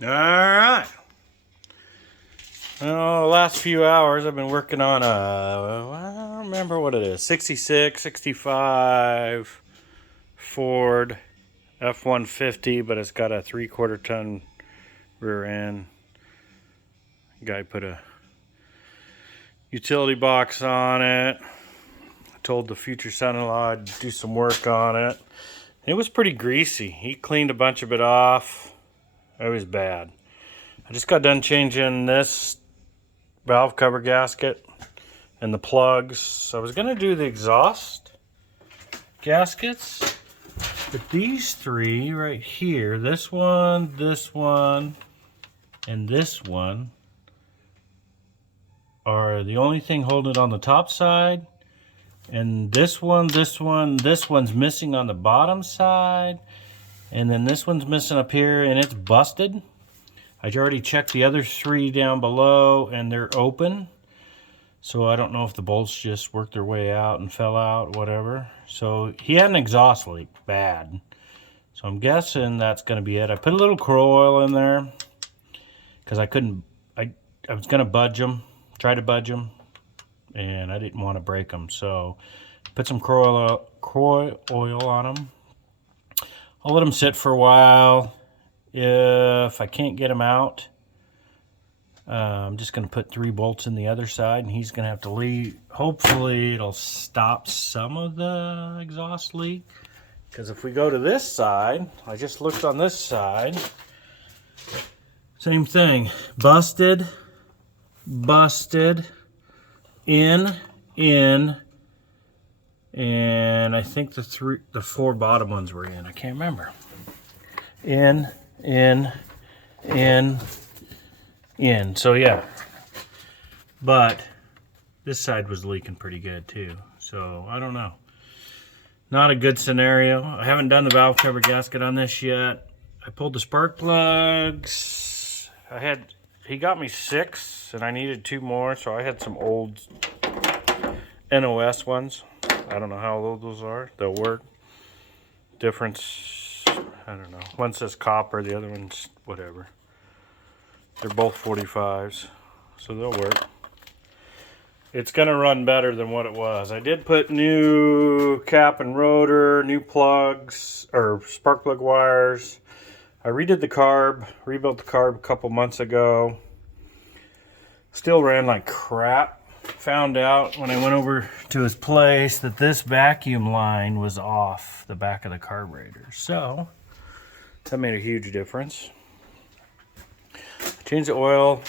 All right. Well, the last few hours I've been working on I don't remember what it is, 66, 65 Ford F150, but it's got a 3/4 ton rear end. Guy put a utility box on it. I told the future son-in-law I'd do some work on it. It was pretty greasy. He cleaned a bunch of it off. It was bad. I just got done changing this valve cover gasket and the plugs. I was gonna do the exhaust gaskets, but these three right here, this one, and this one, are the only thing holding it on the top side. And this one's missing on the bottom side. And then this one's missing up here and it's busted. I already checked the other three down below and they're open. So I don't know if the bolts just worked their way out and fell out, whatever. So he had an exhaust leak, bad. So I'm guessing that's gonna be it. I put a little Crow oil in there because I was gonna budge them, try to budge them, and I didn't want to break them. So put some Crow oil on them. I'll let them sit for a while. If I can't get them out, I'm just going to put 3 bolts in the other side, and he's going to have to leave. Hopefully it'll stop some of the exhaust leak. Because if we go to this side, I just looked on this side, same thing. Busted, in, and I think the 4 bottom ones were in. I can't remember. In. So yeah, but this side was leaking pretty good too. So I don't know. Not a good scenario. I haven't done the valve cover gasket on this yet. I pulled the spark plugs. He got me 6 and I needed 2 more. So I had some old NOS ones. I don't know how old those are. They'll work. Difference, I don't know. One says copper, the other one's whatever. They're both 45s, so they'll work. It's gonna run better than what it was. I did put new cap and rotor, new plugs, or spark plug wires. I redid the carb, rebuilt the carb a couple months ago. Still ran like crap. Found out when I went over to his place that this vacuum line was off the back of the carburetor. So that made a huge difference. Changed the oil,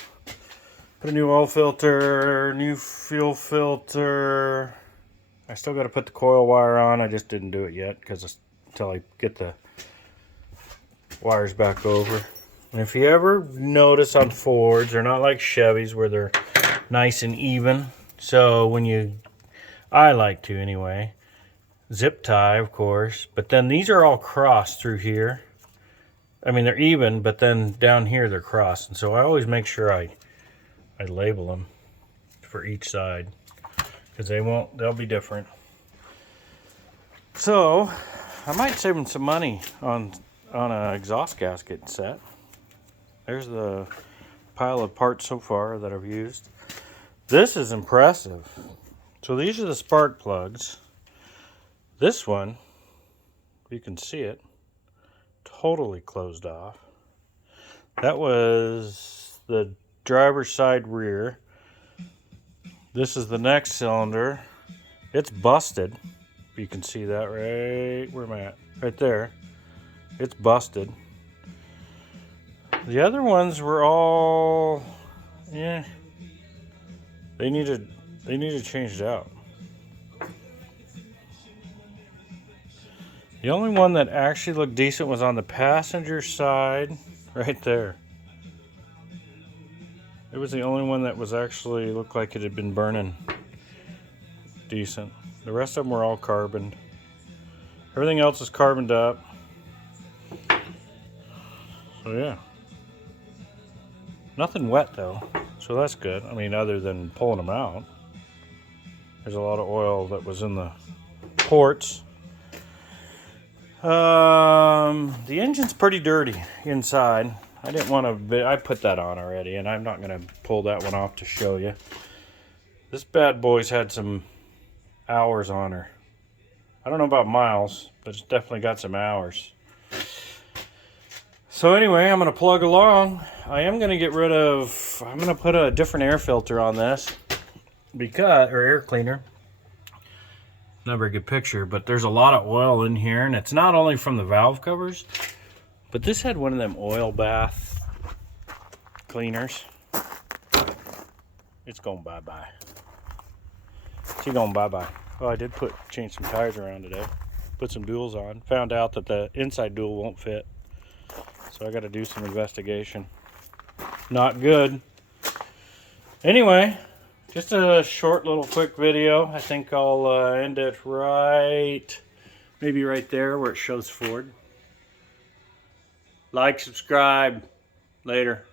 put a new oil filter, new fuel filter. I still got to put the coil wire on. I just didn't do it yet because until I get the wires back over. And if you ever notice on Fords, they're not like Chevys where they're nice and even. So I like to anyway, zip tie of course, but then these are all crossed through here. I mean, they're even, but then down here they're crossed. And so I always make sure I label them for each side because they'll be different. So I might save them some money on an exhaust gasket set. There's the pile of parts so far that I've used. This is impressive. So these are the spark plugs. This one, you can see it, totally closed off. That was the driver's side rear. This is the next cylinder. It's busted. You can see that right where I'm at. Right there. It's busted. The other ones were all, yeah, they needed changed out. The only one that actually looked decent was on the passenger side, right there. It was the only one that was actually looked like it had been burning decent. The rest of them were all carboned. Everything else is carboned up. So yeah. Nothing wet though, so that's good. I mean, other than pulling them out. There's a lot of oil that was in the ports. The engine's pretty dirty inside. I didn't want to, I put that on already, and I'm not going to pull that one off to show you. This bad boy's had some hours on her. I don't know about miles, but it's definitely got some hours. So anyway, I'm going to plug along. I am going to get rid of, I'm going to put a different air filter on this, because, or air cleaner. Not a very good picture, but there's a lot of oil in here, and it's not only from the valve covers, but this had one of them oil bath cleaners. It's going bye-bye. She's going bye-bye. Well, I did change some tires around today. Put some duals on. Found out that the inside dual won't fit. So I got to do some investigation. Not good. Anyway, just a short little quick video. I think I'll end it maybe right there where it shows Ford. Like, subscribe. Later.